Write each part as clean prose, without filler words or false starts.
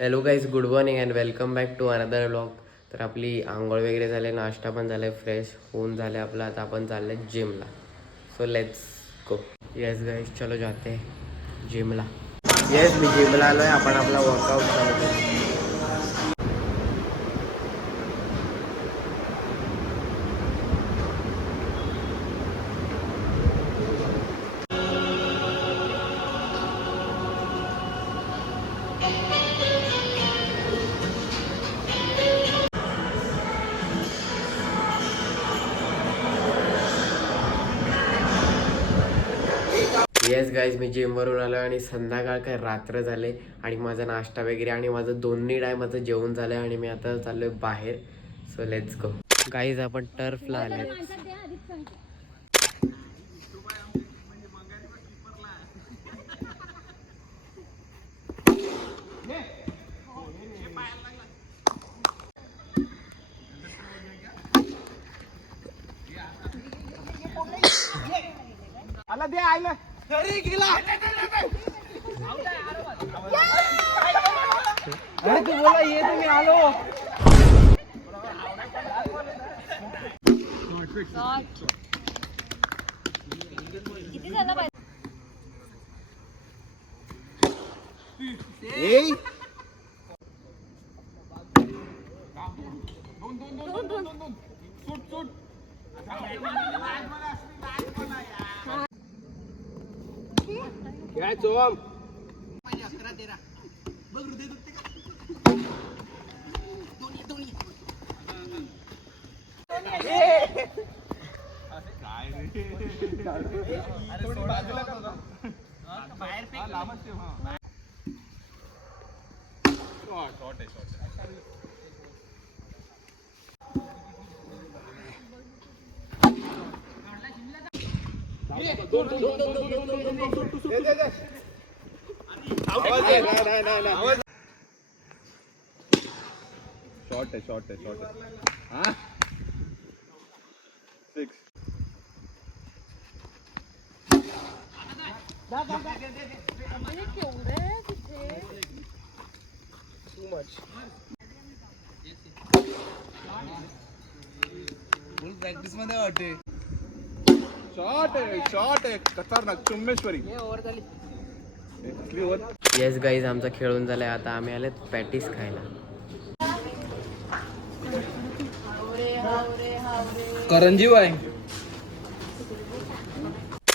Hello guys, good morning and welcome back to another vlog. तर आपली आंघोळ वगैरे झाले, नाश्ता पण झाला आहे, फ्रेश होऊन झाले आपला. आता आपण चालले जिमला. So let's go. Yes guys, चलो जाते जिमला. येस, मी जिमला आलो आहे. आपण आपला वर्कआउट चालू करू. येस गाईज, मी जिमवरून आलो आणि संध्याकाळ काय रात्र झाले आणि माझा नाश्ता वगैरे आणि माझं दोन्ही टायमाचं जेवण झालं आहे आणि मी आता चाललो आहे बाहेर. So let's go. गाईज, आपण टर्फला आले. आला दे आयला अरे गेला अरे तू बोला ये तुम्ही आलो किती झालं पाहिजे ए दोन सूट सूट काय चोम 11-13 बघ हृदय दुखते का दोन्ही काय रे अरे थोडी बाजूला कर बाहेर फेक लांबच ठेव हां शॉट आहे दोन शॉर्ट आहे हाँ 6 too much फुल प्रॅक्टिस मध्ये वाटते शॉट आहे खतरनाक चुम्मेश्वरी येस गाईज, आमचा खेळून झालाय. आता आम्ही आलेत पॅटीस खायला. करंजीव आहे.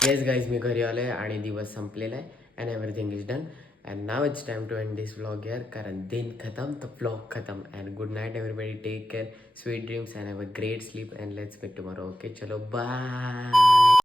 येस गाईज, मी घरी आलोय आणि दिवस संपलेला आहे and everything is done and now it's time to end this vlog यार. कारण दिन खतम तर व्लॉग खतम. And good night everybody, take care, sweet dreams and have a great sleep and let's meet tomorrow. Okay, चलो bye.